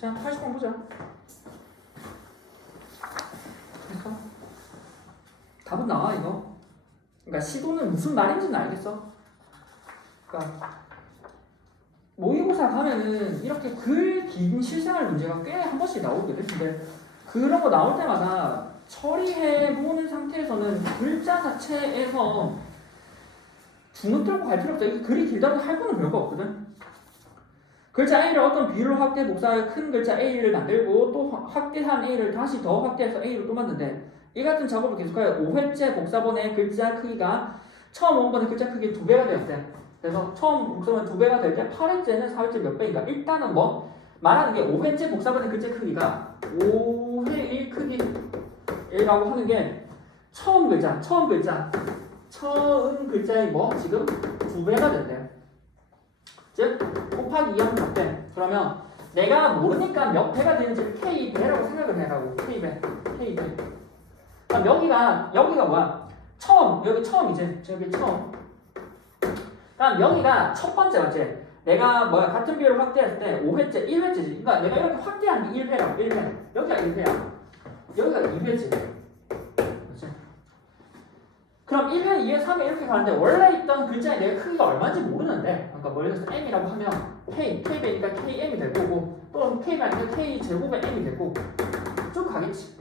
자, 80번 보자. 됐어? 답은 나와 이거. 그러니까 시도는 무슨 말인지는 알겠어. 그러니까 모의고사 가면은 이렇게 글 긴 실생활 문제가 꽤 한 번씩 나오거든. 근데 그런 거 나올 때마다 처리해 보는 상태에서는 글자 자체에서 주눅 들고 갈 필요 없어. 이게 글이 길다고 할 거는 별거 없거든. 글자 A를 어떤 비율로 확대 복사해 큰 글자 A를 만들고 또 확대한 A를 다시 더 확대해서 A로 또 만드는데 이 같은 작업을 계속하여 5회째 복사본의 글자 크기가 처음 5번의 글자 크기 2배가 되었대. 그래서 처음 복사본 2배가 될 때 8회째는 4회째 몇 배인가? 일단은 뭐 말하는 게 5회째 복사본의 글자 크기가 5회 1 크기라고 하는 게 처음 글자의 뭐 지금 2배가 된대. 즉 곱하기 2하면 몇 배? 그러면 내가 모르니까 몇 배가 되는지 K배라고 생각을 해라고. K배. 그럼 여기가 뭐야? 여기 처음이지. 저기 처음. 그럼 여기가 첫 번째 맞지? 내가 뭐야 같은 비율을 확대했을 때 5회째, 1회째지. 그러니까 내가 이렇게 확대한 게 1회라고. 1회. 여기가 1회야. 여기가 2회지. 그렇지? 그럼 1회, 2회, 3회 이렇게 가는데 원래 있던 글자의 내가 크기가 얼마인지 모르는데 그러니까 뭐 예를 들어서 m이라고 하면 K배니까 KM이 될 거고 또 K가 아니라 K제곱의 M이 될 거고 쭉 가겠지.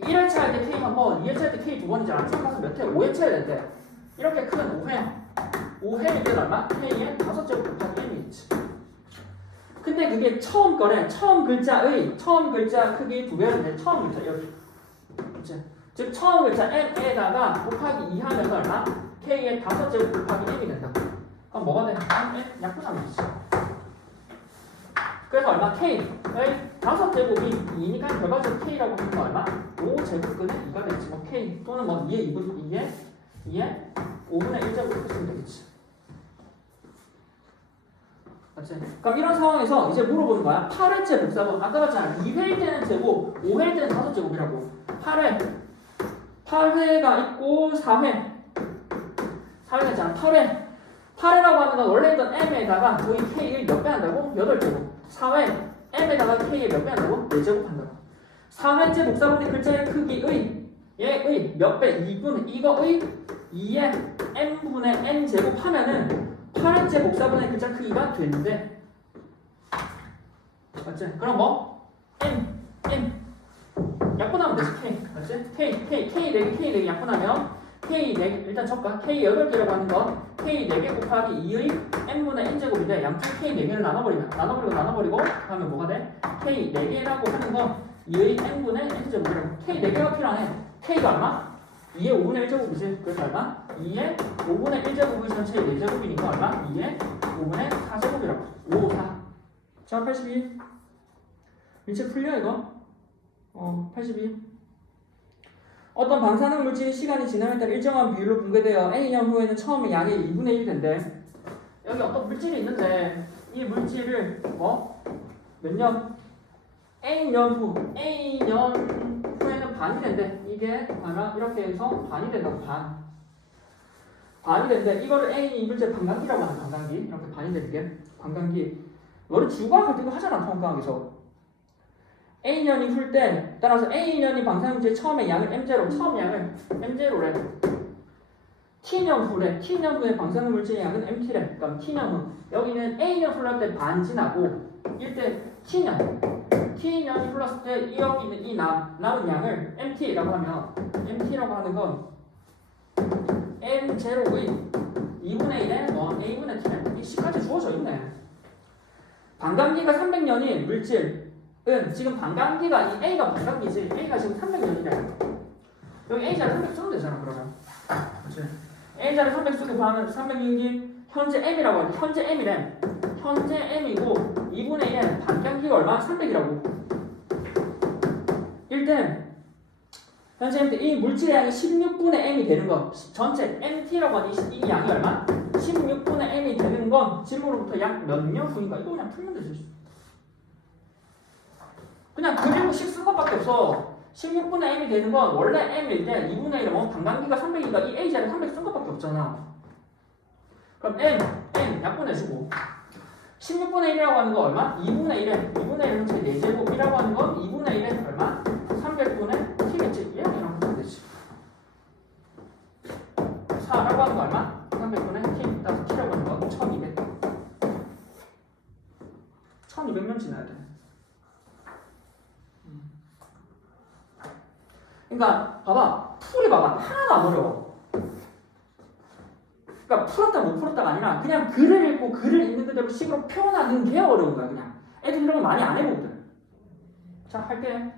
1회차 할 때 K 한 번, 2회차 할 때 K 두 번이잖아. 참가서 몇 회? 5회차 해야 되는데 이렇게 큰 5회일 때는 얼마? K의 5제곱 곱하기 M이겠지. 근데 그게 처음 거래. 처음 글자 크기 2배였는데 처음 글자 여기. 그치? 즉 처음 글자 M에다가 곱하기 2 하면서 얼마? K의 5제곱 곱하기 M이 된다. 그럼 뭐가 되냐? M 약분하면 되지. 그래서 얼마? K의 5제곱이 2니까 결과적으로 K라고 하는 거 얼마? 5제곱근의 2가 되지. 뭐 K 또는 뭐 2의 5분의 1제곱 이렇게 쓰면 되겠지. 맞지? 그럼 이런 상황에서 이제 물어보는 거야. 8회째 복사본 아까 봤잖아. 2회일 때는 제곱, 5회일 때는 5제곱이라고. 8회가 있고 4회가 있잖아. 8회라고 하는 건 원래 있던 M에다가 거의 K를 몇 배 한다고? 8제곱. 4회 M에다가 K에 몇 배 한다고? 4제곱 한다고. 4회째 복사본의 글자의 크기의 얘의 몇 배? 2분의 이거의 2의 N분의 N제곱 하면은 8회째 복사본의 글자 크기가 되는데 맞지? 그럼 뭐? N 약분하면 되지. K 맞지? K 4개 약분하면 K 4개 일단 쳤까? K 8개라고 하는 건 K 4개 곱하기 2의 N분의 N제곱인데 양쪽 K 4개를 나눠버리고 하면 뭐가 돼? K 4개라고 하는 건 2의 N분의 N제곱이라고. K 4개가 필요하네. K가 얼마? 2의 5분의 1제곱이지. 그래서 얼마? 2의 5분의 1제곱이 전체의 4제곱이니까 얼마? 2의 5분의 4제곱이라고. 5, 4. 자, 82. 일체 풀려 이거? 82. 어떤 방사능 물질이 시간이 지남에 따라 일정한 비율로 붕괴되어 A년 후에는 처음에 양의 2분의 1이 된대. 여기 어떤 물질이 있는데 이 물질을 몇 년? A년 후에는 반이 된대. 이게 하나 이렇게 해서 반이 된다고. 반이 된대. 이거를 A 이물질 반감기라고 하는 반감기. 이렇게 반이 되는 게 반감기. 너를 주과학을 되게 하잖아 통과학에서. A년이 풀 때 따라서 A년이 방사능물질 처음에 양을 M0 처음 양을 M0래. T년 후래. T년 후에 방사능물질의 양은 MT래. 그럼 T년 후 여기는 A년 풀릴 때 반 지나고 이때 T년이 풀렸을 때 여기 있는 이 남은 양을 MT라고 하면 MT라고 하는 건 M0의 2분의 1에 A분의 T래. 이 C까지 주어져 있네. 반감기가 300년인 물질 지금 반감기가 이 A가 반감기지. A가 지금 300년이래. 여기 A자를 300 써도 되잖아 그러면. 그렇지. A자를 300 쓰고 하면 300년기 현재 M이라고 하는데 현재 M이래. 현재 M이고 2분의 1은 반감기가 얼마? 300이라고. 1대 현재 M 이 물질의 양이 16분의 M이 되는 건 전체 MT라고 하는 이 양이 얼마? 16분의 M이 되는 건 지금으로부터 약 몇 년 후인가? 이거 그냥 풀면 되지. 그냥 그리고 식 쓴 것밖에 없어. 16분의 M이 되는 건 원래 M일 때 2분의 1은 반감기가 300이니까 이 A자를 300 쓴 것밖에 없잖아. 그럼 M 약분해주고 16분의 1이라고 하는 건 얼마? 2분의 1에 2분의 1은 제 4제곱이라고 하는 건 2분의 1에 얼마? 300분의 t겠지. 얘랑 하면 되지. 4라고 하는 건 얼마? 300분의 t 따라서 t라고 하는 건 1200. 1200명 지나야 돼. 그러니까 봐봐. 풀이 봐봐. 하나도 안 어려워. 그러니까 풀었다 못 풀었다가 아니라 그냥 글을 읽고 글을 읽는 그대로 식으로 표현하는 게 어려운 거야. 그냥 애들 이런 거 많이 안 해보거든. 자, 할게.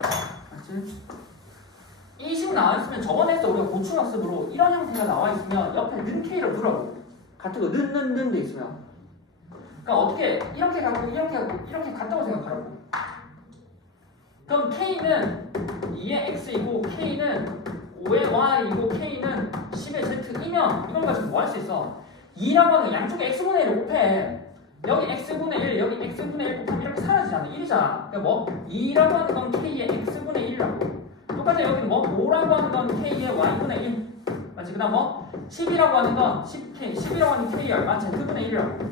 알지? 이 식 나와 있으면 저번에 했어. 우리가 고충학습으로 이런 형태가 나와 있으면 옆에 는 K를 두라고. 같은 거 는 돼 있으면. 그러니까 어떻게 이렇게 가고 이렇게 같다고 생각하라고. 그럼 K는 2의 X이고 K는 5의 Y이고 K는 10의 Z이면 이걸 가지고 뭐 할 수 있어? 2라고 하는 양쪽에 X분의 1을 곱해. 여기 X분의 1, 여기 X분의 1 곱하면 이렇게 사라지잖아. 1이잖아. 그러니까 뭐? 2라고 하는 건 K의 X분의 1이라고. 똑같아. 여기 뭐? 5라고 하는 건 K의 Y분의 1. 맞지? 그 다음 뭐? 10이라고 하는 건 10이라고 하는 K의 얼마? Z분의 1이라고.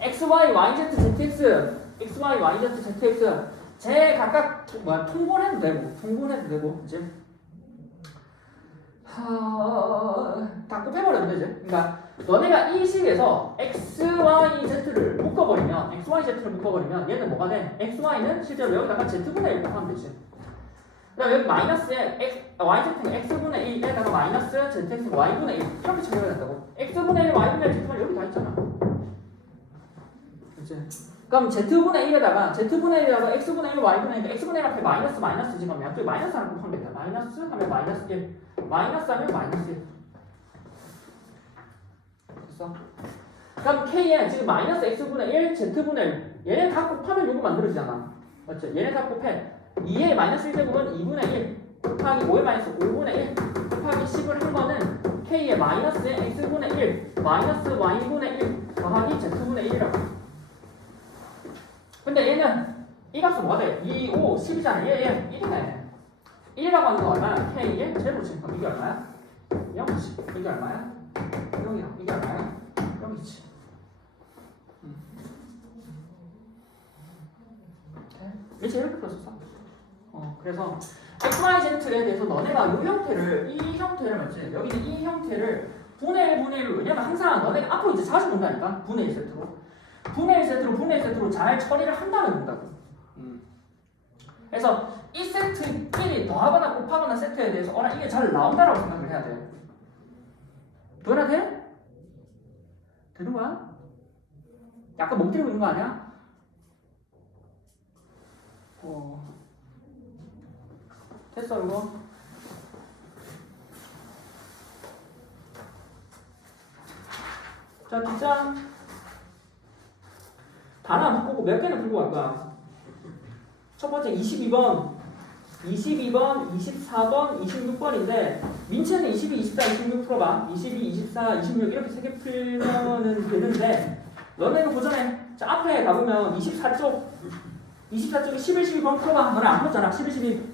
X, Y, Y, Z, ZX, X, Y, Y, Z, ZX 제 각각 통분해도 되고 이제 다 곱해버리면 되지. 그러니까 너네가 이 식에서 X, Y, Z를 묶어버리면 X, Y, Z를 묶어버리면 얘는 뭐가 돼? X, Y는 실제로 여기다가 Z분의 1 곱하면 되지. 그다음 여기 마이너스에 YZ는 X분의 1에다가 마이너스 ZX는 Y분의 1 이렇게 처리해야 된다고. X분의 1, Y분의 1 Z분의 1 여기 다 있잖아. 그치? 그럼 Z분의 1에다가 Z분의 1에다가 X분의 1, Y분의 1 X분의 1 앞에 마이너스 지금 양쪽에 마이너스 하나 곱하면 되겠다. 마이너스 하면 마이너스 1 마이너스 하면 마이너스 1 됐어? 그럼 K에 지금 마이너스 X분의 1, Z분의 1 얘네 다 곱하면 요거 만들어지잖아. 맞죠? 얘네 다 곱해 2의 마이너스 1제곱은 2분의 1 곱하기 5의 마이너스 5분의 1 곱하기 10을 한 거는 K의 마이너스의 X분의 1 마이너스 Y분의 1 더하기 Z분의 1이라고. 근데 얘는 이 값은 뭐가 돼? 2, 5, 10이잖아. 얘 1이네. 1이라고 하는 건 얼마야? K의 제곱이지. 그럼 이게 얼마야? 0이지. 이게 얼마야? 0이야. 이게 얼마야? 0이지. 이제 이렇게 풀었었어. 그래서 X, Y, Z에 대해서 너네가 이 형태를, 이 형태를 맞지? 여기는 이 형태를 분의 1, 분의 1로 왜냐면 항상 너네가 앞으로 이제 자주 본다니까? 분의 1 세트로. 분의 1 세트로 잘 처리를 한다면 본다고. 그래서 이 세트끼리 더하거나 곱하거나 세트에 대해서 이게 잘 나온다라고 생각을 해야 돼. 도현아 돼? 되는 거야? 약간 멍 때리고 있는 거 아니야? 됐어 이거. 자 뒷장 하나 묶고 몇 개는 풀고 갈 거야. 첫 번째 22번, 24번, 26번인데 민채는 22, 24, 26 풀어봐. 22, 24, 26 이렇게 3개 풀면은 되는데 너네 이거 보전해. 자 앞에 가보면 24쪽이 11, 12번 풀어봐. 너네 안 풀었잖아. 11, 12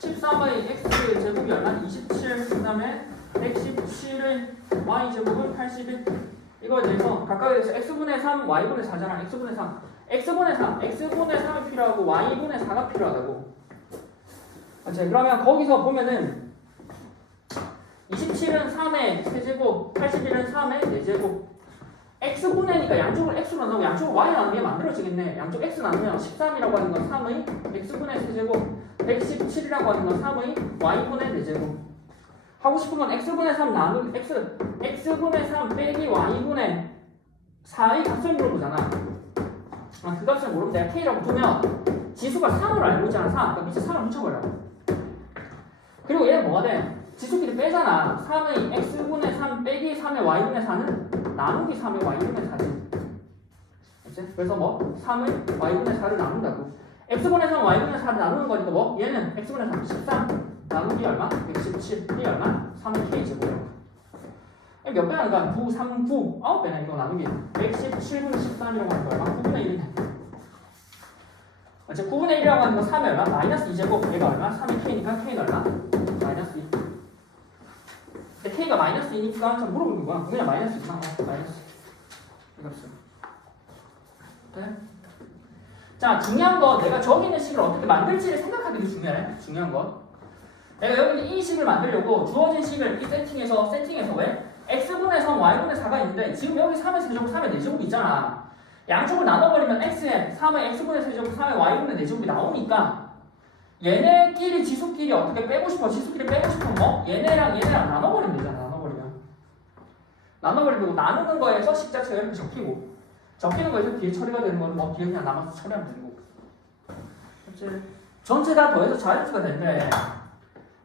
13의 x 제곱이 얼마? 27. 그 다음에 117의 y 제곱은 81. 이거에 대해서 각각에 대해서 x분의 3, y분의 4잖아. x분의 3. x분의 3이 필요하고 y분의 4가 필요하다고. 그치? 그러면 거기서 보면은 27은 3의 세제곱, 81은 3의 4제곱. x분의니까 양쪽을 x로 나누고 양쪽을 y 나누면 만들어지겠네. 양쪽 x 나누면 13이라고 하는 건 3의 x분의 세제곱, 117이라고 하는 건 3의 y분의 4제곱. 하고 싶은 건 x분의 3 나누기 x분의 3 빼기 y분의 4의 값을 물어보잖아. 그 값을 모르면 내가 k라고 두면 지수가 3으로 알고 있잖아. 3. 그러니까 밑에 3을 붙여버려. 그리고 얘는 뭐가 돼? 지수끼리 빼잖아. 3의 x분의 3 빼기 3의 y분의 4는 나누기 3의 y분의 4지. 그치? 그래서 뭐 3의 y분의 4를 나눈다고. x분의 3 y분의 4를 나누는 거니까 뭐 얘는 x분의 3 13 나누기 얼마? 117. 이 얼마? 3의 k제곱이라고. 몇 배 하는 거야? 9, 3, 9. 9배네. 이거 나누기. 117분의 13이라고 하는 거 얼마? 9분의 1이네. 즉 9분의 1이라고 하는 거 3이 얼마? 마이너스 2제곱. 얘가 얼마? 3의 k니까 k는 얼마? 마이너스 2. 근데 k가 마이너스 2니까 참 물어보는 거야. 그냥 마이너스 이상. 마이너스. 이 값을. 네? 자, 중요한 거 내가 저기 있는 식을 어떻게 만들지를 생각하는 게 중요해. 중요한 거. 내가 여기 있는 이 식을 만들려고 주어진 식을 이 세팅해서 왜? x분의 3, y분의 4가 있는데 지금 여기 3의 세제곱, 3의 4제곱 있잖아. 양쪽을 나눠버리면 x에 3의 x분의 세제곱, 3의 y분의 4제곱이 나오니까 얘네끼리 지수끼리 어떻게 빼고 싶어? 지수끼리 빼고 싶으면 뭐? 얘네랑 나눠버리면 되잖아. 나눠버리고 나누는 거에서 식자체가 이렇게 적히는 거에서 뒤에 처리가 되는 건 뭐 뒤에 그냥 남아서 처리하면 되는 거고. 그렇지? 전체 다 더해서 자연수가 된대.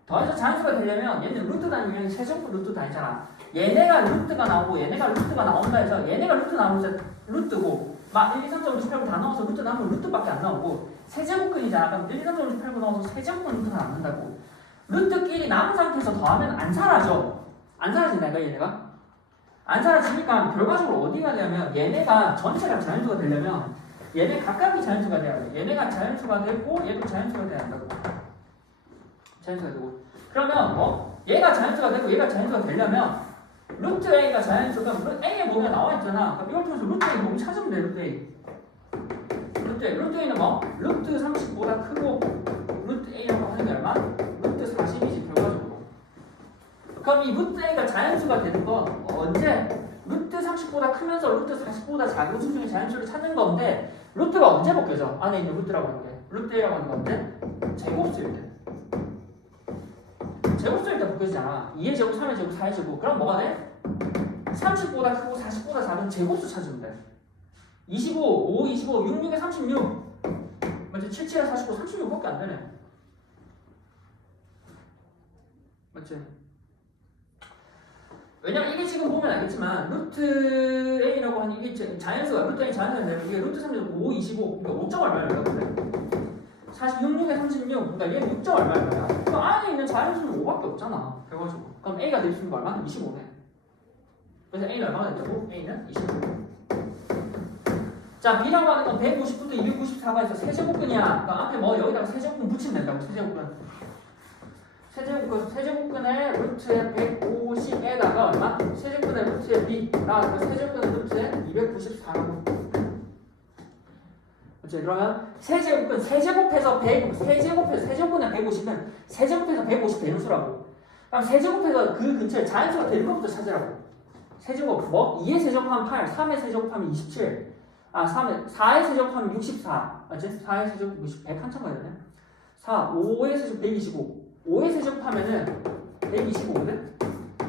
더해서 자연수가 되려면 얘는 루트 다니면 세제곱 루트 다니잖아. 얘네가 루트가 나오고 얘네가 루트가 나온다 해서 얘네가 루트 나오면 루트고 막 1, 2, 3.58고 다 넣어서 루트 나오면 루트밖에 안 나오고 세제곱근이잖아. 그럼 1, 2, 3.58고 넣어서 세제곱근 루트가 남는다고. 루트끼리 남은 상태에서 더하면 안 사라져. 안 사라진다니까 얘네가. 안 사라지니까 결과적으로 어디가 되냐면 얘네가 전체가 자연수가 되려면 얘네 각각이 자연수가 돼야 돼. 얘네가 자연수가 되고 얘도 자연수가 돼야 한다고. 자연수가 되고. 그러면 뭐 얘가 자연수가 되고 얘가 자연수가 되려면 루트 A가 자연수가 A에 뭐가 나와 있잖아. 그럼 이걸 통해서 루트 A 몸 찾으면 돼. 루트 A. 루트 A는 뭐? 루트 30보다 크고 루트 A라고 하는 게 얼마? 루트 40이지 결과적으로. 그럼 이 루트 A가 자연수가 되는 건 언제? 루트 30보다 크면서 루트 40보다 작은 수 중에 자연수를 찾는 건데 루트가 언제 벗겨져? 안에 있는 루트라고 하는 게. 루트 A라고 하는 건데 제곱수일 때. 제곱수일 때 벗겨지잖아. 2의 제곱, 3의 제곱, 4의 제곱. 그럼 뭐가 돼? 30보다 크고 40보다 작은 제곱수 찾으면 돼. 25, 5, 25, 6, 6에 36. 맞지? 7, 7에 49, 36밖에 안 되네. 맞지? 왜냐면 이게 지금 보면 알겠지만 루트 A라고 하는 이게 자연수가 루트 A 자연수인데 이게 루트 36, 5, 25 그러니까 5점 얼마예요? 그래? 46, 6에 36 그러니까 얘는 6점 얼마야? 그 안에 있는 자연수는 5밖에 없잖아. 그래가지고 그럼 A가 될 수 있는 거 얼마나? 25네. 그래서 A는 얼마나 됐다고? A는 25. 자, B라고 하는 건 150부터 294가 있어. 세제곱근이야. 그러니까 앞에 뭐 여기다가 세제곱근 붙이면 된다고. 세제곱근의 루트에 150에다가 얼마? 세제곱근의 루트에 B가 세제곱근의 루트에 294라고. 그렇죠? 그러면 세제곱해서 100, 세제곱분의 150은 세제곱해서 150 되는 수라고. 그럼 세제곱해서 그 근처에 자연수가 되는 것부터 찾으라고. 세제곱 뭐? 2의 세제곱하면 8, 3의 세제곱하면 27, 4의 세제곱하면 64, 맞지? 4의 세제곱 100 한참 가야 되네. 4, 5의 세제곱 125, 5의 세제곱하면은 125거든?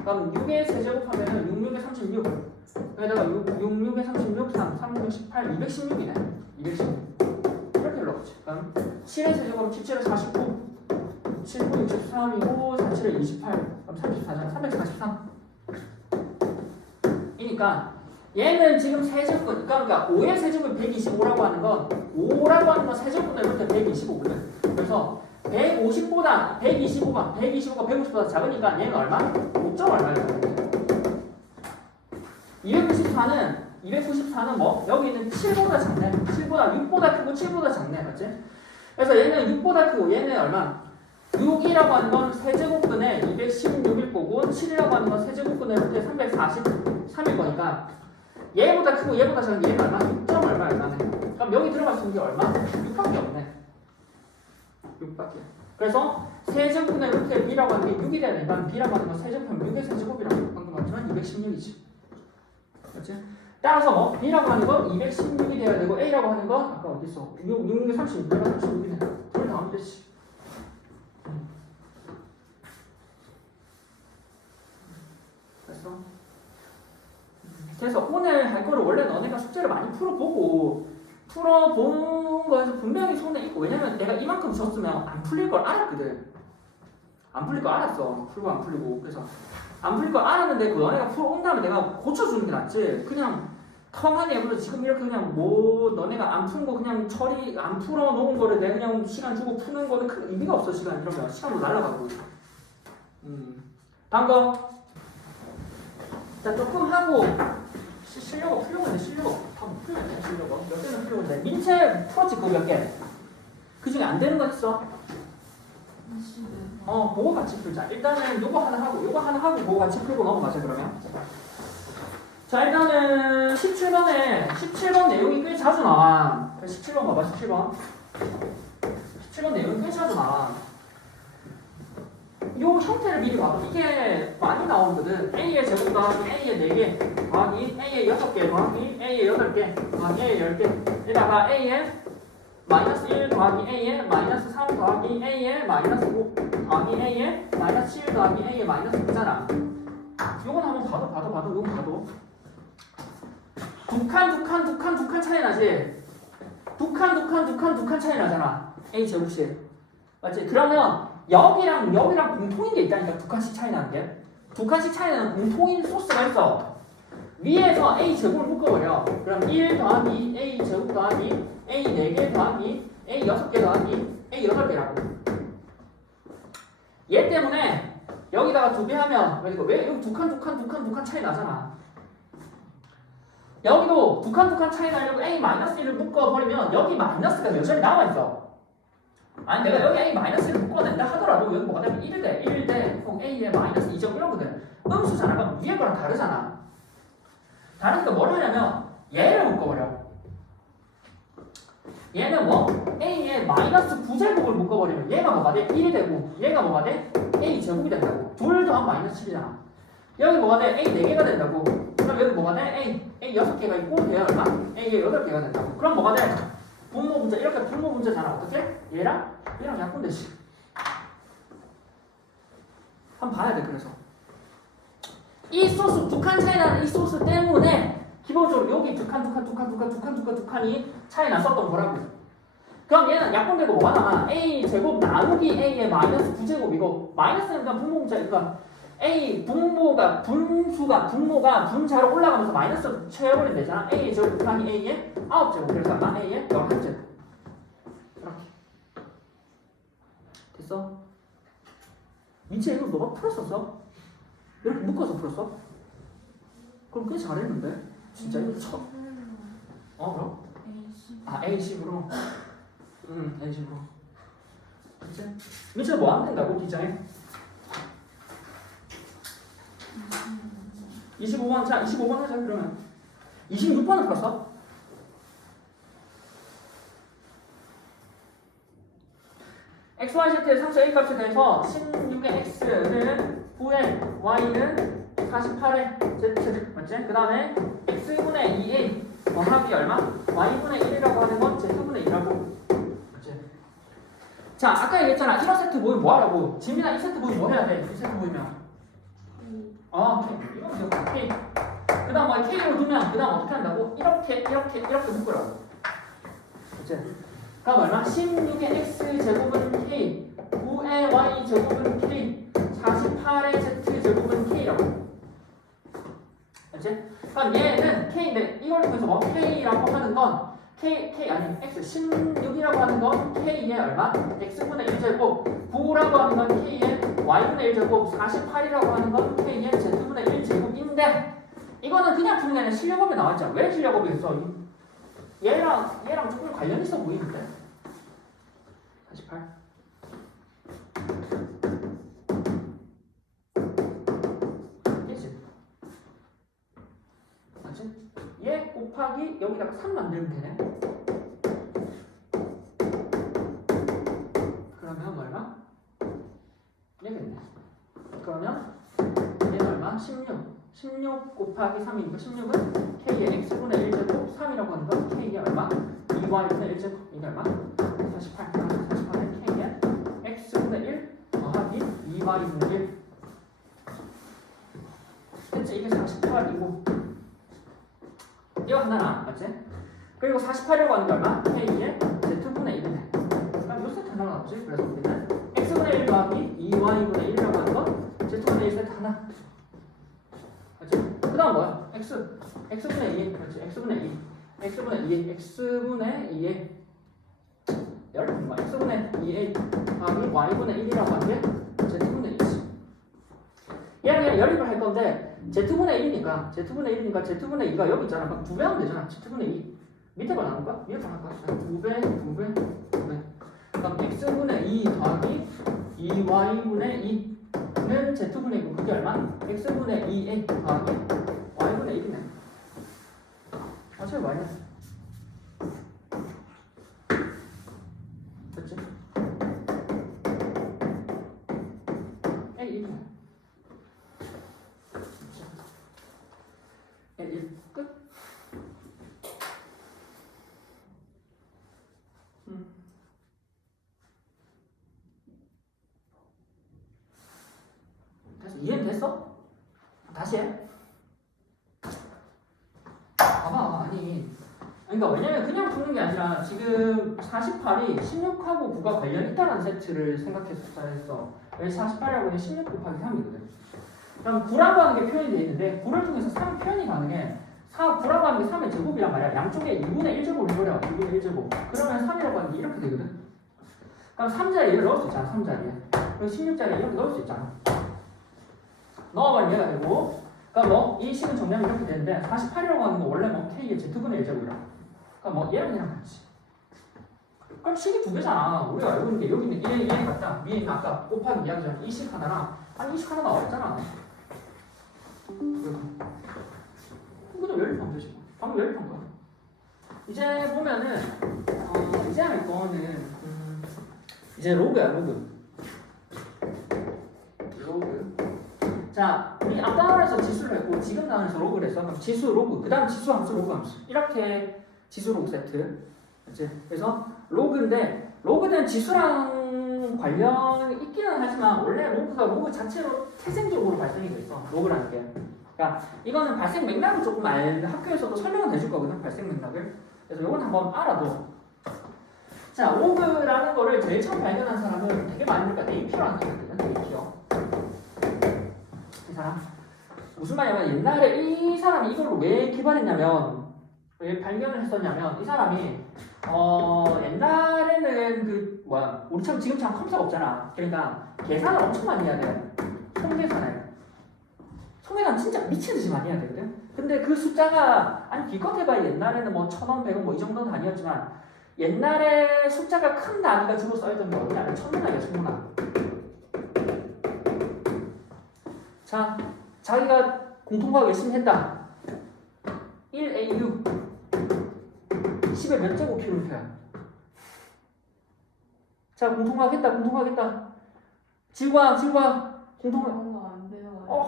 그럼 6의 세제곱하면은 6, 6에 36, 여기다가 6, 6에 36, 3, 3, 6, 18, 216이네. 216. 이렇게 올라가지. 그럼 7의 세제곱하면 17에 49, 7, 9, 63이고 4, 7에 28, 그럼 34잖아. 343. 이니까 얘는 지금 세제곱, 그러니까 5의 세제곱이 125라고 하는 건 5라고 하는 건 세제곱분의 루트 125거든. 그래서 150보다 125가 150보다 작으니까 얘는 얼마? 5점 얼마예요? 294는 뭐? 여기 있는 7보다 작네. 7보다 6보다 크고 7보다 작네. 맞지? 그래서 얘는 6보다 크고 얘는 얼마? 6이라고 하는 건 세제곱근에 216일 거고 7이라고 하는 건 세제곱근에 루트에 343일 거니까 얘보다 크고 얘보다 작은 게 얘는 얼마? 6점 얼마네. 그럼 여기 들어갈 수 있는 게 얼마? 6밖에 없네. 6밖에. 그래서 세제곱분의 루트에 B라고 하는 게 6이 돼야 되니까 B라고 하는 건 세제곱하면 6의 세제곱이라고 방금 봤지만 216이지. 그렇지? 따라서 뭐 B라고 하는 건 216이 돼야 되고 A라고 하는 건 아까 어디 있어? 6, 6, 36, 내가 36이네. 둘 다 하면 되지. 그래서 오늘 할 거를 원래 너네가 숙제를 많이 풀어본 거에서 분명히 손에 있고 왜냐면 내가 이만큼 줬으면 안 풀릴 걸 알았거든. 안 풀릴 걸 알았어. 풀고 안 풀리고. 그래서 안 풀릴 걸 알았는데 그 너네가 풀어온 다음에 내가 고쳐주는 게 낫지. 그냥 텅하니 그래서 지금 이렇게 그냥 뭐 너네가 안 푼 거 그냥 처리 안 풀어놓은 거를 내가 그냥 시간 주고 푸는 거는 큰 의미가 없어. 시간 이러면 시간도 날아가고. 다음 거. 자 조금 하고 쉬려고 풀려고 쉬려고 몇 개는 풀려고 민채 풀었지 그거 몇 개? 그 중에 안 되는 거 있어? 그거 같이 풀자. 일단은 요거 하나 하고 그거 같이 풀고 넘어가자 그러면. 자 일단은 17번 내용이 꽤 자주 나와. 17번 봐봐 17번 내용이 꽤 자주 나와. 요 형태를 미리 봐도 이게 많이 나오거든. A의 제곱 더하기 A의 4개 더하기 A의 6개 더하기 A의 8개 더하기 A의 10개 에다가 A의 마이너스 1 더하기 A의 마이너스 3 더하기 A의 마이너스 5 더하기 A의 마이너스 7 더하기 A의 마이너스 9잖아. 요건 한번 봐도 요건 봐도 두 칸 차이 나지? 두 칸 차이 나잖아. A 제곱씩. 맞지? 그러면 여기랑 공통인 게 있다니까. 두 칸씩 차이 나는 게. 두 칸씩 차이 나는 공통인 소스가 있어. 위에서 A 제곱을 묶어버려. 그럼 1 더하기 A 제곱 더하기 A 4개 더하기 A 6개 더하기 A 8개라고. 얘 때문에 여기다가 2배 하면 왜 여기 두 칸 차이 나잖아. 여기도 두 칸 차이 나려고 A-1을 묶어버리면 여기 마이너스가 여전히 남아있어. 아니 내가 여기 A-1을 묶어낸다 하더라도 여기 뭐가 되면 1대 A의 마이너스 2점 이러거든. 음수잖아. 그럼 위에 거랑 다르잖아. 다르니까 뭘 하냐면 얘를 묶어버려. 얘는 뭐? A의 마이너스 9제곱을 묶어버리면 얘가 뭐가 돼? 1이 되고 얘가 뭐가 돼? A 제곱이 된다고. 둘 더하면 마이너스 7이잖아. 여기 뭐가 돼? A 4개가 된다고. 그럼 여기 뭐가 돼? A 6개가 있고 얘가 얼마? A의 8개가 된다고. 그럼 뭐가 돼? 분모 분자 이렇게 분모 분자잖아. 어떻게? 얘랑 약분되지. 한번 봐야 돼. 그래서 이 소스 두 칸 차이 나는 이 소스 때문에 기본적으로 여기 두 칸이 차이 났었던 거라고. 그럼 얘는 약분되고 뭐가 남아? A 제곱 나누기 A의 마이너스 9제곱이고 마이너스는 그냥 분모 분자니까 A 분모가 분자로 올라가면서 마이너스 채워버리면 되잖아. A의 제곱 곱하기 A의 9제곱. 그래서 아마 A의 11제곱. 이렇게 됐어? 민채 이거 너가 풀었었어? 이렇게 묶어서 풀었어? 그럼 꽤 잘했는데? 진짜 이거 처음. 그럼? A식으로? A식으로. 그치? 민채 뭐 하면 된다고? 기장에? 25번, 자 25번 하자. 그러면 26번을 풀었어? XYZ의 상수 A값에 대해서 16의 X는 9에 Y는 48에 Z 맞지? 그 다음에 X분의 2A 더하기 얼마? Y분의 1이라고 하는 건 Z분의 2라고. 맞지? 자 아까 얘기했잖아. 이런 세트 모이면 뭐 하라고? 지민아 이 세트 모이면 뭐 해야 돼? 이 세트 모이면 K. 이거 무조건 K. 그 다음 뭐 K로 두면 그 다음 어떻게 한다고? 이렇게 묶으라고. 그치? 그럼 얼마? 16의 X제곱은 K 9의 Y제곱은 K 48의 Z제곱은 K라고. 그치? 그럼 얘는 K인데 이걸 통해서 뭐 K라고 하는 건 K 아니 X 16이라고 하는 건 K의 얼마? X분의 1제곱 9라고 하는 건 K의 Y분의 1제곱 48이라고 하는 건 K의 Z분의 1제곱인데 이거는 그냥 풀면 아니라 실력업에 나왔죠. 왜 실력업이 있어? 얘랑 조금 관련 있어 보이는데 48 얘지 맞지? 얘 곱하기 여기다가 3 만들면 되네. 그러면 얼마? 얘겠네. 그러면 얘는 얼마? 16 곱하기 3이니까 16은 K의 X분의 1제곱 3이라고 하는 건 K의 얼마? 2Y분의 1제곱 이게 얼마? 48. 48은 K의 X분의 1 더하기 2Y분의 1 됐지? 이게 48이고 이거 하나나 맞지? 그리고 48이라고 하는 게 얼마? K의 Z분의 1이네. 그럼 요 세트 하나 나왔지? 그래서 우리는 X분의 1 더하기 2Y분의 1이라고 하는 건 Z분의 1 세트 하나. 그 다음 뭐야? X분의 2 그렇지. X분의 2에 X분의 2A 더하기 Y분의 1이라고 하는 게 Z분의 2지. 얘랑 그냥 연립을 할 건데 Z분의 1이니까 Z분의 2가 여기 있잖아. 그럼 2배 하면 되잖아. Z분의 2 밑에 걸 나눌까? 위에 걸 할까? 2배 그럼 X분의 2 더하기 2y분의 2는 z분의 2고 그게 얼마? x분의 2a 더하기 y분의 1이네. 어차피 y네. 그치? a 1이네. 1 끝? 이해는 됐어? 다시 해. 봐봐, 아니. 그러니까 왜냐면 그냥 푸는 게 아니라 지금 48이 16하고 9가 관련 있다는 세트를 생각했어. 왜 48이라고 16 곱하기 3이거든. 그럼 9라고 하는 게 표현이 되어 있는데 9를 통해서 3 표현이 가능해. 9라고 하는 게 3의 제곱이란 말이야. 양쪽에 2분의 1제곱을 넣으려. 2분의 1제곱. 그러면 3이라고 하는 게 이렇게 되거든. 그럼 3자리에 이걸 넣을 수 있잖아. 3자리에. 그리고 16자리에 이렇게 넣을 수 있잖아. 넣어버리면 얘가 되고, 그러니까 뭐 이 식은 정리하면 이렇게 되는데 48이라고 하는 거 원래 뭐 k의 z분의 1제곱이라. 그러니까 뭐 얘랑 얘랑 같이. 그럼 식이 두 개잖아. 우리가 알고 있는 게 여기는 얘 같다. 위에 있는 아까 곱하기 이야기 전에 이 식 하나랑 아니 이 식 하나 나와있잖아. 그냥 열립하면 되지. 방금 열립한 거야. 이제 보면은 이제 할 거는 이제 로그야 로그. 자, 우리 앞 단원에서 지수를 했고 지금 단원에서 로그를 했어. 그럼 지수 로그, 그 다음 지수 함수 로그 함수 이렇게 지수 로그 세트. 그치? 그래서 로그인데 로그는 지수랑 관련이 있기는 하지만 원래 로그가 로그 자체로 태생적으로 발생이 돼 있어. 로그라는 게. 그러니까 이거는 발생 맥락을 조금 학교에서도 설명은 해줄 거거든. 발생 맥락을. 그래서 이건 한번 알아둬. 자, 로그라는 거를 제일 처음 발견한 사람은 되게 많이 보니까 네이피어라는 사람이거든. 네이피어. 이 사람. 무슨 말이냐면 옛날에 이 사람이 이걸로 왜 개발했냐면 왜 발견을 했었냐면 이 사람이 옛날에는 그 뭐야 우리처럼 지금처럼 컴퓨터가 없잖아. 그러니까 계산을 엄청 많이 해야 돼. 총계산 진짜 미친듯이 많이 해야 되거든. 근데 그 숫자가 아니 기껏 해봐야 옛날에는 뭐 1000원, 100원 뭐 이 정도는 아니었지만 옛날에 숫자가 큰 단위가 주로 써있던 게 뭐냐면 천문학이야. 천문학. 자, 자기가 공통과학 열심히 했다. 1AU 10의 몇 제곱킬로미터야. 자, 공통과학 했다. 지구과학 공통과학.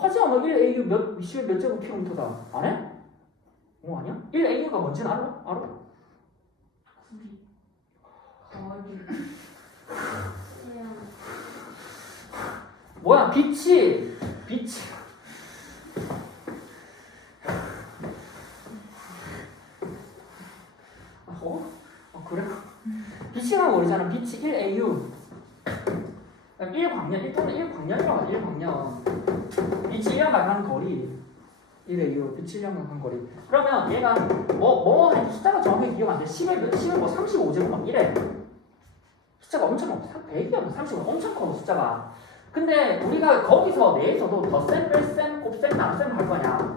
하지 않아. 1AU 10의 몇 제곱킬로미터다. 안 해? 아니야? 1AU가 뭔지는 알아? 뭐야? 빛이 그래? 빛이라는 거리잖아. 빛이 1AU 1광년 또는 1광년이라고 1광년 빛이 1년 가는 거리 1AU 빛이 1년 가는 거리. 그러면 얘가 뭐 숫자가 정확하게 기억 안 돼. 10에 뭐 35제곱 막 이래. 숫자가 엄청 많아. 100이야 35 엄청 커 숫자가. 근데 우리가 거기서 내에서도 덧셈, 뺄셈, 곱셈, 나눗셈 할 거냐.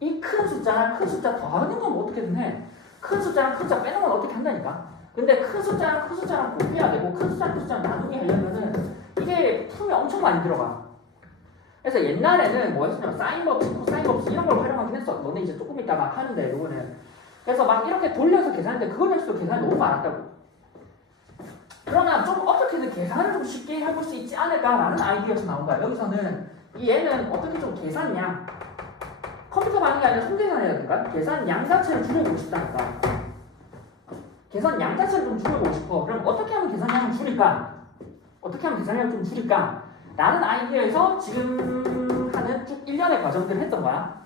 이 큰 숫자랑 큰 숫자 더하는 건 어떻게든 해. 큰 숫자랑 큰 숫자 빼는 건 어떻게 한다니까. 근데 큰 숫자랑 큰 숫자랑 곱해야 되고 큰 숫자랑 큰 숫자랑 나누기 하려면은 이게 품이 엄청 많이 들어가. 그래서 옛날에는 뭐 했냐면 사인 법칙, 코사인 법칙 이런 걸 활용하긴 했어. 너네 이제 조금 있다가 하는데 요거는. 그래서 막 이렇게 돌려서 계산했는데 그걸 할수록 계산이 너무 많았다고. 그러면 좀 어떻게든 계산을 좀 쉽게 해볼 수 있지 않을까라는 아이디어에서 나온 거야. 여기서는 이 얘는 어떻게 좀 계산량 컴퓨터가 하는 게 아니라 손계산해야 되니까 계산 양 자체를 줄여보고 싶다니까. 계산 양 자체를 좀 줄여보고 싶어. 그럼 어떻게 하면 계산량을 줄일까? 라는 아이디어에서 지금 하는 쭉 1년의 과정들을 했던 거야.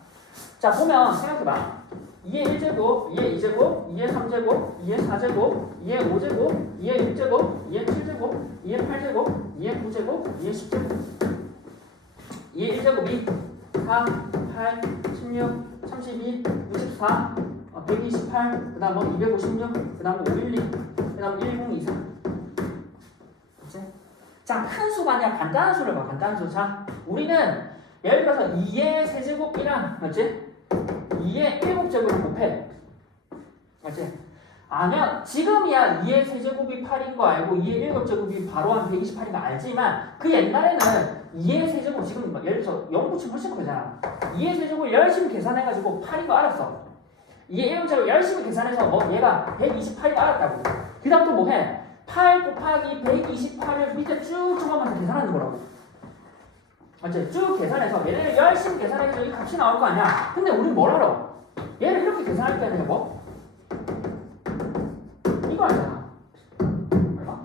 자, 보면 생각해봐. 2의 1제곱, 2의 2제곱, 2의 3제곱, 2의 4제곱, 2의 5제곱, 2의 6제곱, 2의 7제곱, 2의 8제곱, 2의 9제곱, 2의 10제곱. 2의 1제곱이 4, 8, 16, 32, 64, 128, 그 다음 뭐 256, 그 다음 512, 그 다음 1023. 그치? 자, 큰 수가 아니라 간단한 수를 봐, 간단한 수. 자, 우리는 예를 들어서 2의 세제곱이랑, 맞지? 2의 7제곱을 곱해. 맞지? 아면 지금이야 2의 세제곱이 8인 거 알고 2의 1곱제곱이 바로 한 128인 거 알지만 그 옛날에는 2의 세제곱 지금 예를 들어서 0 붙이면 훨씬 크잖아. 2의 세제곱을 열심히 계산해가지고 8인 거 알았어. 2의 1곱제곱을 열심히 계산해서 뭐 얘가 128인 알았다고. 그 다음 또 뭐해? 8 곱하기 128을 밑에 쭉 적어가면서 계산하는 거라고. 맞지? 쭉 계산해서 얘네를 열심히 계산해서 이 값이 나올 거 아니야. 근데 우린 뭘 알아? 얘를 이렇게 계산할 때는 뭐? 이거 알잖아. 얼마?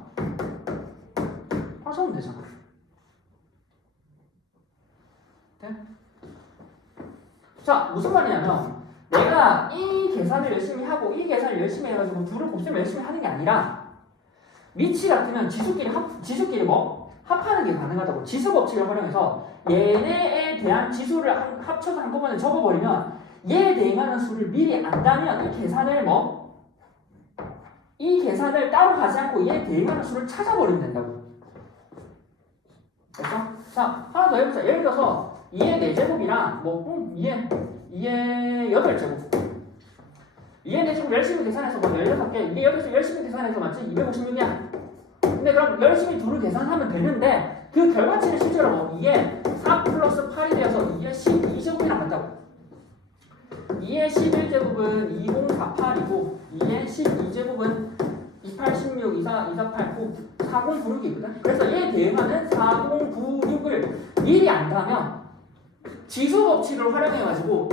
하셔면 되잖아. 네? 자, 무슨 말이냐면 내가 이 계산을 열심히 하고 이 계산을 열심히 해가지고 둘을 곱셈을 열심히 하는 게 아니라 위치 같으면 지수끼리 뭐? 합하는 게 가능하다고. 지수 법칙을 활용해서 얘네에 대한 지수를 합쳐서 한꺼번에 적어버리면 얘에 대응하는 수를 미리 안다면 이 계산을 뭐? 이 계산을 따로 하지 않고 얘에 대응하는 수를 찾아버리면 된다고. 됐어? 자, 하나 더 해보자. 예를 들어서 2의 4제곱이랑 뭐 2의 8제곱 2의 4제곱 열심히 계산해서 뭐 16개 2의 8제곱 열심히 계산해서 맞지? 256이야. 근데 그럼 열심히 둘을 계산하면 되는데 그 결과치를 실제로 뭐 2의 4 플러스 8이 되어서 2의 12제곱이랑 같다고. 2의 11제곱은 2048이고 2의 12제곱은 28, 16, 24, 248, 9, 4096이거든. 그래서 얘에 대응하는 4096을 미리 안다면 지수 법칙을 활용해가지고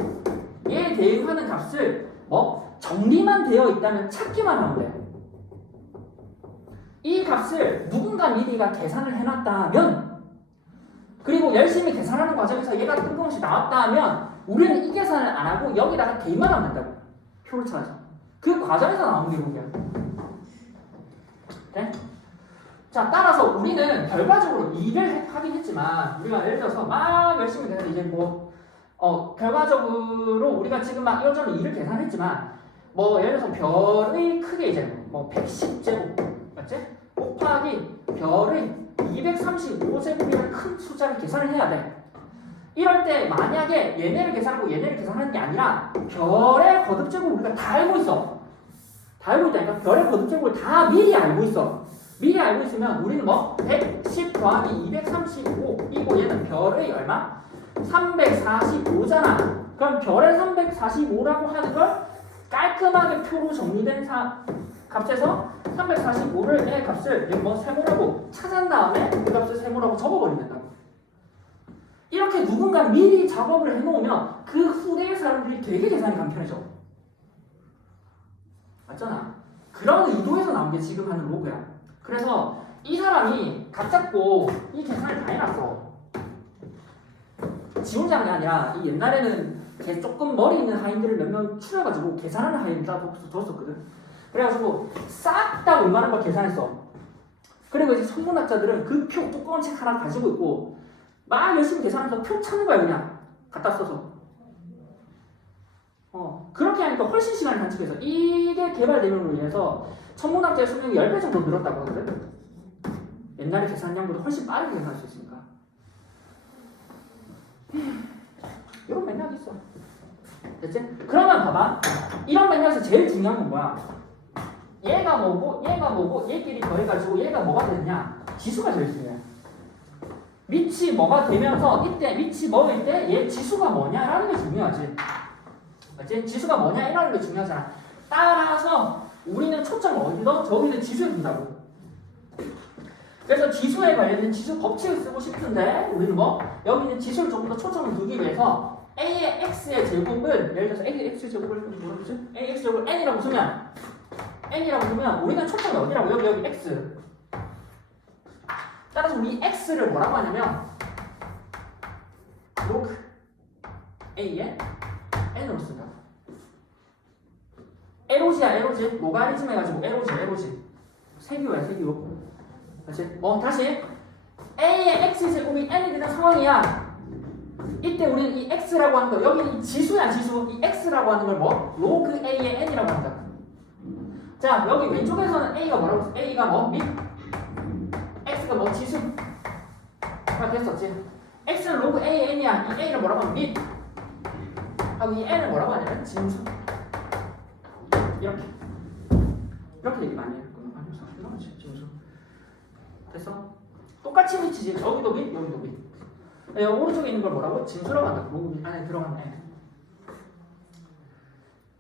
얘에 대응하는 값을 뭐 정리만 되어 있다면 찾기만 하면 돼. 이 값을 누군가 미리가 계산을 해놨다면 그리고 열심히 계산하는 과정에서 얘가 뜬금없이 나왔다면 우리는 이 계산을 안 하고 여기다가 대입만 하면 된다고. 표를 찾아서. 그 과정에서 나온 기록이야. 네? 자, 따라서 우리는 결과적으로 일을 하긴 했지만 우리가 예를 들어서 막 열심히 계산 이제 뭐 결과적으로 우리가 지금 막 이런저런 일을 계산했지만 뭐 예를 들어서 별의 크게 이제 뭐 110제곱 맞지? 곱하기 별의 235제곱이라는 큰 숫자를 계산을 해야 돼. 이럴 때 만약에 얘네를 계산하고 얘네를 계산하는 게 아니라 별의 거듭제곱을 우리가 다 알고 있어. 다 알고 있다니까. 별의 거듭제곱을 다 미리 알고 있어. 미리 알고 있으면 우리는 뭐 110 더하기 235이고 얘는 별의 얼마? 345잖아. 그럼 별의 345라고 하는 걸 깔끔하게 표로 정리된 값에서 345를 내 값을 뭐 세모라고 찾은 다음에 그 값을 세모라고 적어버리면 된다고. 이렇게 누군가 미리 작업을 해놓으면 그 후대의 사람들이 되게 계산이 간편해져. 맞잖아. 그런 의도에서 나온 게 지금 하는 로그야. 그래서 이 사람이 각 잡고 이 계산을 다 해놨어. 지 혼자 한 게 아니라 이 옛날에는 걔 조금 머리 있는 하인들을 몇 명 추려가지고 계산하는 하인을 다 뒀었거든. 그래가지고 싹 다 웬만한 걸 계산했어. 그리고 이제 천문학자들은 그 표 두꺼운 책 하나 가지고 있고 막 열심히 계산하면서 표 찾는 거야 그냥 갖다 써서. 그렇게 하니까 훨씬 시간이 단축해서 이게 개발됨으로 인해서 천문학자의 수명이 10배 정도 늘었다고 하거든. 옛날의 계산량보다 훨씬 빠르게 계산할 수 있으니까. 이런 맥락이 있어. 됐지? 그러면 봐봐. 이런 맥락에서 제일 중요한 건 뭐야? 얘가 뭐고 얘끼리 더해가지고 얘가 뭐가 되느냐? 지수가 제일 중요해. 밑이 뭐가 되면서 이때 밑이 뭐일 때 얘 지수가 뭐냐라는 게 중요하지. 맞지? 지수가 뭐냐라는 게 중요하잖아. 따라서 우리는 초점을 어디서? 저기는 지수에 둔다고. 그래서 지수에 관련된 지수 법칙을 쓰고 싶은데 우리는 뭐? 여기는 지수를 조금 더 초점을 두기 위해서 A의 X의 제곱은 예를 들어서 A의 X 제곱을 뭐라 그러지? A의 X 제곱을 N이라고 쓰면 우리는 초점이 어디라고? 여기 X. 따라서 우리 X를 뭐라고 하냐면 로그 A의 N으로 쓴다. 에로지야 에로지. 로가리즘 해가지고 에로지. 세기호야 세기호. 그렇지? 다시 A의 X 제곱이 N이 되는 상황이야. 이때 우리는 이 X라고 하는 거 여기 이 지수야 지수. 이 X라고 하는 걸 뭐? 로그 A의 N이라고 한다. 자 여기 왼쪽에서는 A가 뭐라고 했어? A가 뭐? 밑 X가 뭐? 지수가 됐었지. X는 로그 A의 N이야. 이 A를 뭐라고 하면 밑 하고 이 N을 뭐라고 하냐면 진수. 이렇게 이렇게 얘기 많이 했거든. 됐어? 똑같이 밑이지. 여기도 밑, 여기도 밑. 오른쪽에 있는 걸 뭐라고? 진수라고 한다. 로그 밑 안에 들어간 애.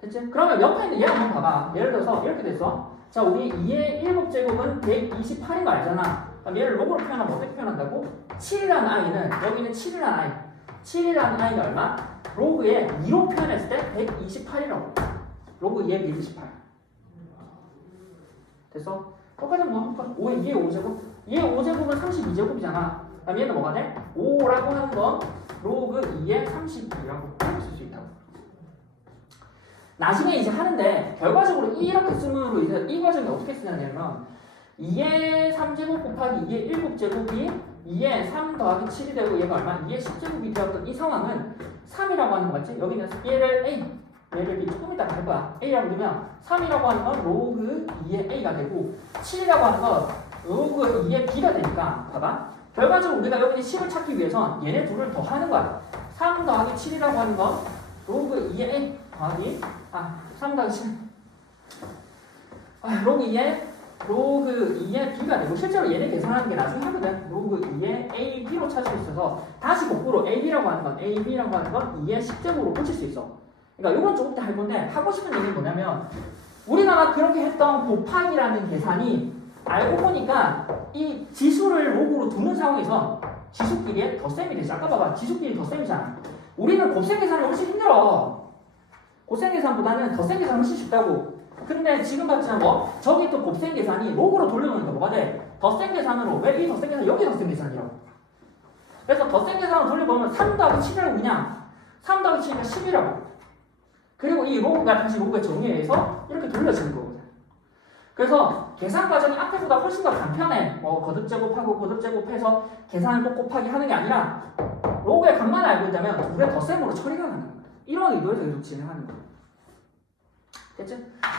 됐지? 그러면 옆에 있는 얘 한번 봐봐. 예를 들어서 이렇게 됐어. 자, 우리 2의 1곱제곱은 128인 거 알잖아. 그럼 얘를 로그로 표현하면 어떻게 표현한다고? 7이라는 i는, 여기는 7이라는 i. 7이라는 i는 얼마? 로그에 2로 표현했을 때 128이라고. 로그 2의 128. 됐어? 똑같은 뭐 할까? 2의 5제곱? 2의 5제곱은 32제곱이잖아. 그럼 얘는 뭐가 돼? 5라고 하는 건 로그 2의 32라고 쓸 수 있다고. 나중에 이제 하는데 결과적으로 이렇게 쓰므로 이제 이 과정이 어떻게 쓰냐면 2의 3제곱 곱하기 2의 1곱제곱이 2의 3 더하기 7이 되고 얘가 얼마? 2의 10제곱이 되었던 이 상황은 3이라고 하는 거 맞지? 여기는 얘를 A, 얘를 B 조금 이따가 할 거야. A라고 두면 3이라고 하는 건 로그 2의 A가 되고 7이라고 하는 건 로그 2의 B가 되니까 봐봐. 결과적으로 우리가 여기 10을 찾기 위해선 얘네 둘을 더 하는 거야. 3 더하기 7이라고 하는 건 로그 2의 A 더하기 3 더하기 7 로그 2의 B가 되고 실제로 얘네 계산하는 게 나중에 하거든. 로그 2의 A, B로 찾을 수 있어서 다시 거꾸로 AB라고 하는 건 AB라고 하는 건 2의 10제곱으로 고칠 수 있어. 그러니까 이건 조금 더 할 건데 하고 싶은 얘기는 뭐냐면 우리가 그렇게 했던 곱하기라는 계산이 알고 보니까 이 지수를 로그로 두는 상황에서 지수끼리의 덧셈이 되지. 아까 봐봐. 지수끼리 덧셈이잖아. 우리는 곱셈 계산이 훨씬 힘들어. 곱셈 계산보다는 덧셈 계산이 훨씬 쉽다고. 근데 지금 같지는 뭐 저기 또 곱셈 계산이 로그로 돌려놓으니까 뭐가 돼? 덧셈 계산으로. 왜 이 덧셈 계산 여기 덧셈 계산이라고. 그래서 덧셈 계산으로 돌려보면 3 더하기 7이라고 그냥 3 더하기 7이면 10이라고. 그리고 이 로그가 다시 로그의 정의에서 이렇게 돌려지는 거거든. 그래서 계산 과정이 앞에보다 훨씬 더 간편해. 뭐 거듭제곱하고 거듭제곱해서 계산을 또 곱하기 하는 게 아니라 로그의 값만 알고 있다면 둘의 덧셈으로 처리가 가능합니다. 이런 의도에서 계속 진행하는 거예요. 됐죠?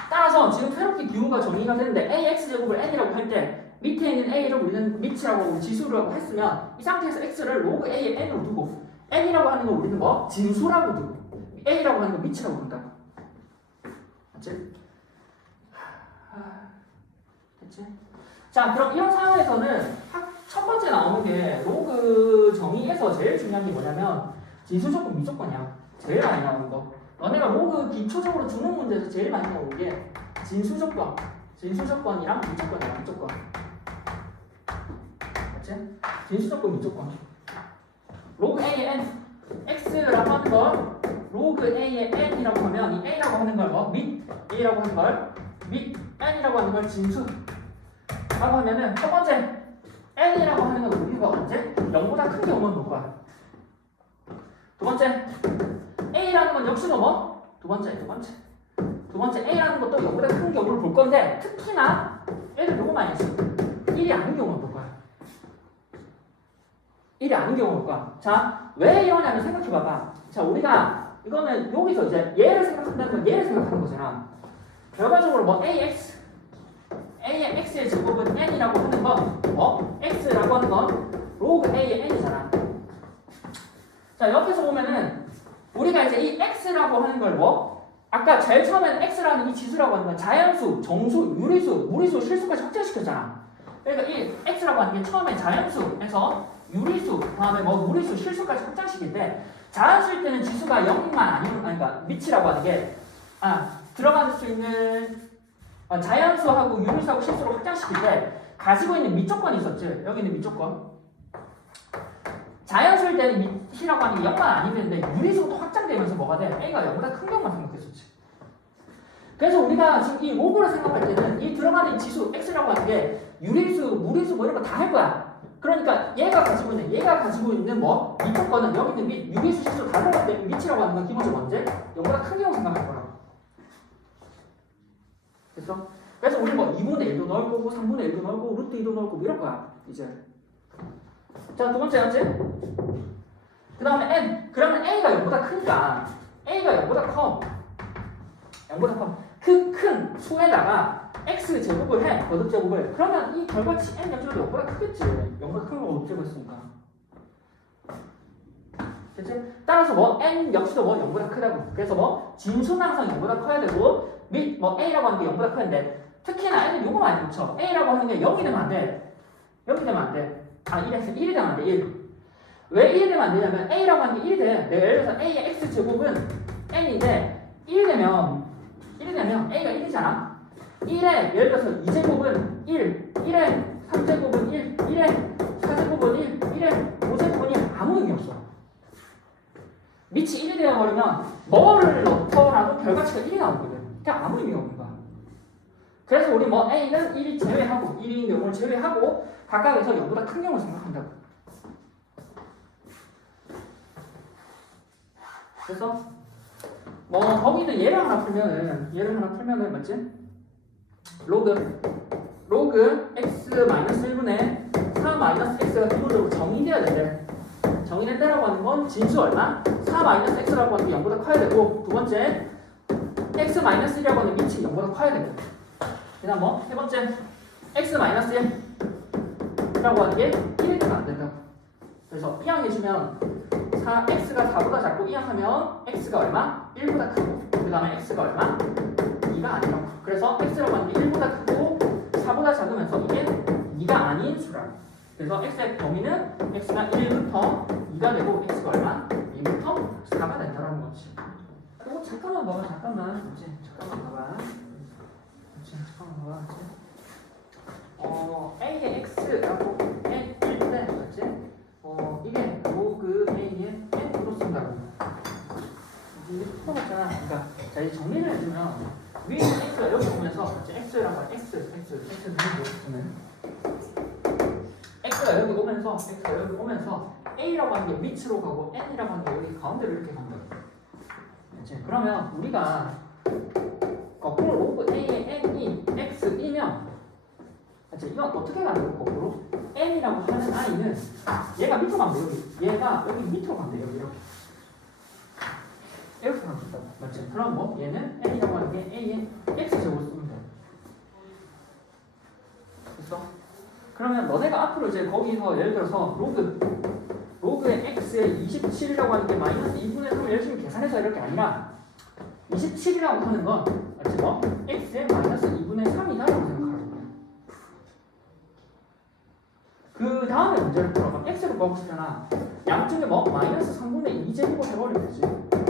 따라서 지금 새롭게 기호가 정의가 되는데 ax제곱을 n이라고 할 때 밑에 있는 a를 우리는 밑이라고 지수라고 했으면 이 상태에서 x를 로그 a의 n으로 두고 n이라고 하는 거 우리는 뭐? 진수라고 두고 a라고 하는 거 밑이라고 한다. 맞지? 됐지? 자, 그럼 이런 상황에서는 첫 번째 나오는 게 로그 정의에서 제일 중요한 게 뭐냐면 진수조건 미조건이야. 제일 많이 나오는 거. 너네가 로그 기초적으로 주는 문제에서 제일 많이 나오는 게 진수조건, 진수조건이랑 미조건이야. 미조건. 맞지? 진수조건, 미조건. 로그 a의 n, x라고 하는 걸 로그 a의 n이라고 하면 이 a라고 하는 걸 뭐? 밑 a라고 하는 걸 밑 n이라고 하는 걸 진수 라고 하면은 첫 번째 n이라고 하는 건 우리가 언제? 0보다 큰 경우만 볼 거야. 두 번째 a라는 건 역시도 뭐? 두 번째 a라는 것도 0보다 큰 경우를 볼 건데 특히나 애들 너무 많이 했어. 1이 아닌 경우만 볼 거야. 1이 아닌 경우만 볼 거야. 자, 왜 이러냐면 생각해봐봐. 자, 우리가 이거는 여기서 이제 얘를 생각한다는 건 얘를 생각하는 거잖아. 결과적으로 뭐 a의 x의 제곱은 n이라고 하는 건 뭐? x라고 하는 건 로그 a의 n이잖아. 자, 옆에서 보면은 우리가 이제 이 x라고 하는 걸 뭐? 아까 제일 처음에는 x라는 이 지수라고 하는 건 자연수, 정수, 유리수, 무리수, 실수까지 확장시켰잖아. 그러니까 이 x라고 하는 게 처음에 자연수에서 유리수, 다음에 뭐 무리수, 실수까지 확장시킬 때 자연수일 때는 지수가 0만 아니면 그러니까 밑이라고 하는 게 들어갈 수 있는 자연수하고 유리수하고 실수로 확장시킬 때 가지고 있는 밑조건이 있었지. 여기 있는 밑조건. 자연수일 때는 밑이라고 하는 게 0만 아니면 되는데 유리수가 또 확장되면서 뭐가 돼? A가 0보다 큰 경우만 생각했었지. 그래서 우리가 지금 이 로그를 생각할 때는 이 들어가는 지수 x라고 하는 게 유리수, 무리수 뭐 이런 거 다 할 거야. 그러니까 얘가 가지고 있는 뭐 밑조건은 여기 있는 밑, 유리수, 실수 다 들어갈 때 밑이라고 하는 건 기본적으로 언제? 0보다 큰 경우 생각할 거라고. 됐어? 그래서 우리 뭐 2분의 1도 넣을 거고 3분의 1도 넣을 거고 루트 2도 넣을 거고 이럴 거야. 이제. 자, 두 번째 맞지? 그 다음에 n. 그러면 a가 0보다 크니까 a가 0보다 커. 0보다 커. 그 큰 수에다가 x 제곱을 해. 거듭 제곱을. 그러면 이 결과치 n 역시도 0보다 크겠지. 0보다 큰 거 거듭 제곱했으니까. 됐지? 따라서 뭐 n 역시도 뭐 0보다 크다고. 그래서 뭐 진수는 항상 0보다 커야 되고 및 뭐 a라고 하는 게 0보다 크는데 특히나 애들 요거 많이 붙여. A라고 하는 게 0이 되면 안 돼. 0이 되면 안 돼. 아, 1에서 1이 되면 안 돼. 1. 왜 1이 되면 안 되냐면 A라고 하는 게 1이 돼. 내가 예를 들어서 A의 X제곱은 N인데 1이 되면 A가 1이잖아. 1에 예를 들어서 2제곱은 1, 1에 3제곱은 1, 1에 4제곱은 1, 1에 5제곱은 1 아무 의미 없어. 밑이 1이 되어버리면 뭐를 넣더라도 결과치가 1이 나오거든. 그냥 아무 의미가 없는 거야. 그래서 우리 뭐 A는 1이 제외하고 1인 경우를 제외하고 각각에서 0보다 큰 경우를 생각한다고. 그래서 뭐 거기는 예를 하나 풀면은 맞지? 로그 x-1분의 4-x가 기본적으로 정의돼야 되는데 정의된다라고 하는 건 진수 얼마? 4-x라고 하는 게 0보다 커야 되고 두 번째 x-1이라고 하는 밑이 0보다 커야 되고 그 다음 뭐? 세 번째 x-1이라고 하는 게 1이 되면 안 된다고. 그래서 이항해주면 x가 4보다 작고 이항하면 x가 얼마? 1보다 크고 그 다음에 x가 얼마? 2가 아니라고. 그래서 x라고 하는 게 1보다 크고 4보다 작으면서 이게 2가 아닌 수라고. 그래서 x의 범위는 x가 1부터 2가 되고 x가 얼마? 2부터 4가 된다는 거지. 이거 잠깐만 봐봐. 잠깐만 봐봐. a의 x라고 n일 때 맞지? 이게 로그 a의 n으로 쓴다고. 이게 풀어봤잖아. 그러니까 자, 이 정리를 해주면 위에 있는 x가 여기 오면서 x라고 하면 x는 x가 여기 오면서 a라고 하는 게 밑으로 가고 n이라고 하는 게 여기 가운데로 이렇게 간다. 그러면 우리가 거꾸로 로그 a의 n이 x이면 이건 어떻게 가는 거야? 거꾸로 n이라고 하는 i는 얘가 밑으로 가면 돼. 얘가 여기 밑으로 가면 돼. 이렇게 가면 된다. 맞지? 그럼 뭐 얘는 n이라고 하는 게 a의 x제곱을 쓰면 돼. 됐어? 그러면 너네가 앞으로 이제 거기서 예를 들어서 로그의 x의 27이라고 하는 게 마이너스 2분의 3을 열심히 계산해서 이렇게 아니라 27이라고 하는 건 맞지? 뭐 x의 마이너스 2분의 3이다라고 생각하는 거야. 그 다음에 문제를 풀어. x를 구하고 싶잖아. 양쪽에 뭐 마이너스 3분의 2제곱을 해버리면 되지.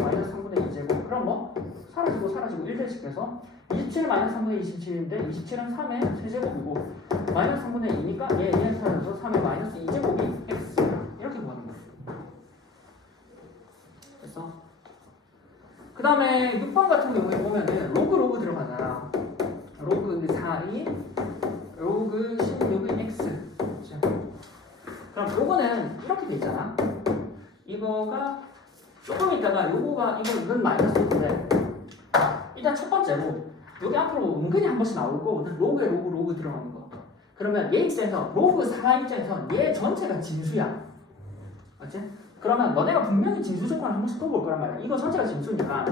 마이너스 3분의 2제곱. 그럼 뭐 사라지고 1대씩해서 27은 마이너스 3분의 27인데 27은 3의 세제곱이고 마이너스 3분의 2니까 얘 사라져서 3의 마이너스 2제곱이 x 이렇게 구하는 거야. 됐어? 그 다음에 6번 같은 경우에 보면은 로그 들어가잖아. 로그 4이 로그 16의 x. 그럼 요거는 이렇게 돼 있잖아. 이거가 조금 있다가 이건 마이너스인데 일단 첫 번째로 여기 앞으로 은근히 한 번씩 나올 거거든. 로그 들어가는 거. 그러면 얘 입장에서 로그 4 입장에서 얘 전체가 진수야. 맞지? 그러면 너네가 분명히 진수 조건을 한 번씩 또 볼 거란 말이야. 이거 전체가 진수니까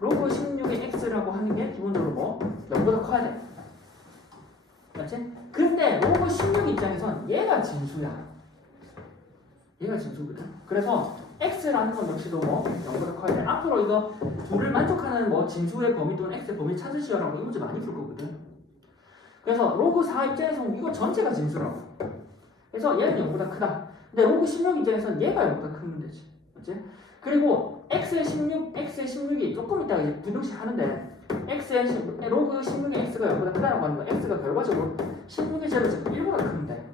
로그 16의 x라고 하는 게 기본적으로 뭐 0보다 커야 돼. 맞지? 근데 로그 16 입장에선 얘가 진수야. 얘가 진수거든. 그래서 x라는 건 역시도 뭐 0보다 커야 돼. 앞으로 이거 둘을 만족하는 뭐 진수의 범위 또는 x의 범위 찾으시오라고 이 문제 많이 풀 거거든. 그래서 로그 4 입장에서 이거 전체가 진수라고. 그래서 얘는 0보다 크다. 근데 로그 16 입장에서는 얘가 0보다 큰 문제지. 맞지? 그리고 x의 16이 조금 이따가 이제 분명씩 하는데 로그 16의 x가 0보다 크다라고 하는 거 x가 결과적으로 16의 제로 1보다 큰데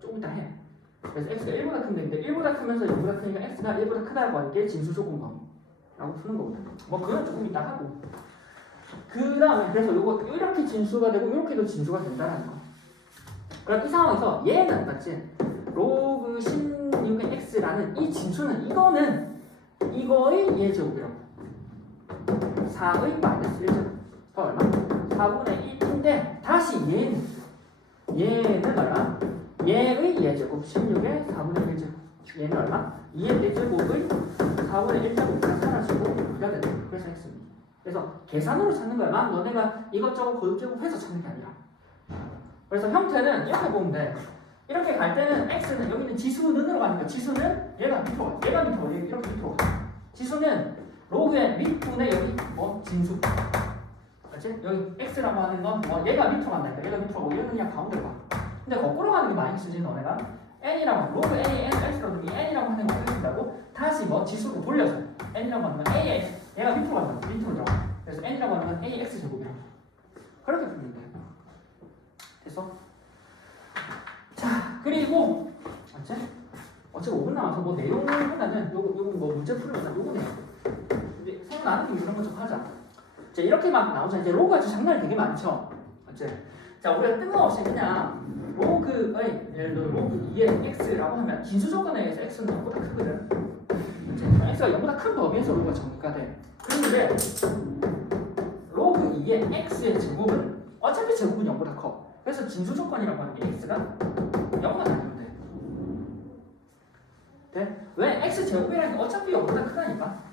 조금 이따 해. 그래서 x가 1보다 큰데 1보다 크면서 0보다 크니까 x가 1보다 크다라고 하는 게 진수 조건범위라고 푸는 거거든. 뭐 그건 조금 이따 하고. 그 다음에 그래서 요거 이렇게 진수가 되고 이렇게도 진수가 된다는 거. 그럼 이 상황에서 얘는 맞지? 로그 16의 x라는 이 진수는 이거의 예제곱이라고. 4의 마이너스 1제곱. 얼마? 4분의 1인데 다시 얘는 얼마? 얘의 예제곱 16의 4분의 1제곱. 얘는 얼마? 2의 4제곱의 4분의 1제곱이 사라지고 그가 된다. 그래서 x입니다. 그래서 계산으로 찾는 거야. 막 너네가 이것저것 거듭제곱해서 찾는 게 아니라. 그래서 형태는 이렇게 보면 돼. 이렇게 갈 때는 x는 여기는 지수는으로 가니까 지수는 얘가 밑으로 가. 이렇게 밑으로 가. 지수는 로그의 밑분의 여기 뭐 진수. 맞지? 여기 x라고 하는 건 뭐 얘가 밑으로 간다니까. 얘가 밑으로 가고 얘는 그냥 가운데 가. 근데 거꾸로 가는 게 많이 쓰지 너네가. n이라고 로그 a n x라고 하면 이 n이라고 하는 거 어떻게 쓴다고? 다시 뭐 지수로 돌려서 n이라고 하는 건 a x 얘가 밑으로 간다. 밑으로 들어가. 그래서 n이라고 하는 건 a x 제곱이라고. 그렇게 풀면 돼. 됐어? 자 그리고 맞지? 어차피 5분 남아서 뭐 내용보다는 요거 뭐 문제 풀려서 요거 내용. 근데 생각나는 게 이런 거 좀 하자. 자 이렇게 막 나오잖아. 이제 로그가 장난이 되게 많죠. 맞지? 자 우리가 뜬금없이 그냥 로그의 예를 들어 로그 2의 x라고 하면 진수 조건에 의해서 x는 0보다 크거든. 맞지? x가 0보다 큰 범위에서 로그가 정리가 돼. 그런데 로그 2의 x의 제곱은 어차피 제곱은 0보다 커. 그래서 진수 조건이라고 하는 게 x가 0만 아니면 돼. 돼? 왜? x제곱이라는 게 어차피 0보다 크다니까.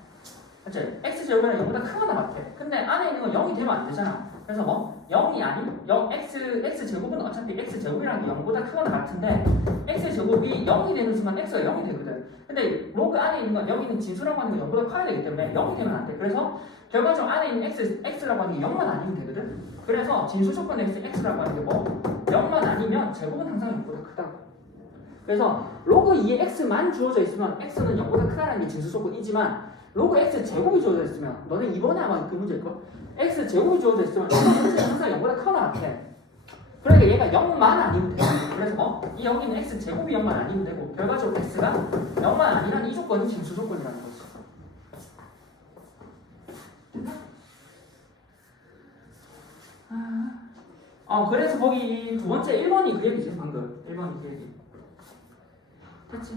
맞지? x제곱이라는 0보다 크거나 같아. 근데 안에 있는 건 0이 되면 안 되잖아. 그래서 뭐 0이 아닌 x제곱은 어차피 x제곱이라는 게 0보다 크거나 같은데 x제곱이 0이 되는 순간 x가 0이 되거든. 근데 로그 안에 있는 건 여기 있는 진수라고 하는 건 0보다 커야 되기 때문에 0이 되면 안 돼. 그래서 결과적으로 안에 있는 x라고 하는 게 0만 아니면 되거든. 그래서 진수 조건의 x라고 하는 게 뭐 0만 아니면 제곱은 항상 0보다 크다고. 그래서 로그 2의 x만 주어져 있으면 x는 0보다 크다는 게 진수 조건이지만 로그 x 제곱이 주어져 있으면 너네 이번에 아마 그 문제일걸? x 제곱이 주어져 있으면 x는 항상 0보다 커나 같아. 그러니까 얘가 0만 아니면 돼. 그래서 뭐 이 여기는 x 제곱이 0만 아니면 되고 결과적으로 x가 0만 아니란 이 조건이 진수 조건이라는 거지. 그래서 거기 두 번째 1번이 그 얘기지 방금 1번이 그 얘기. 됐지?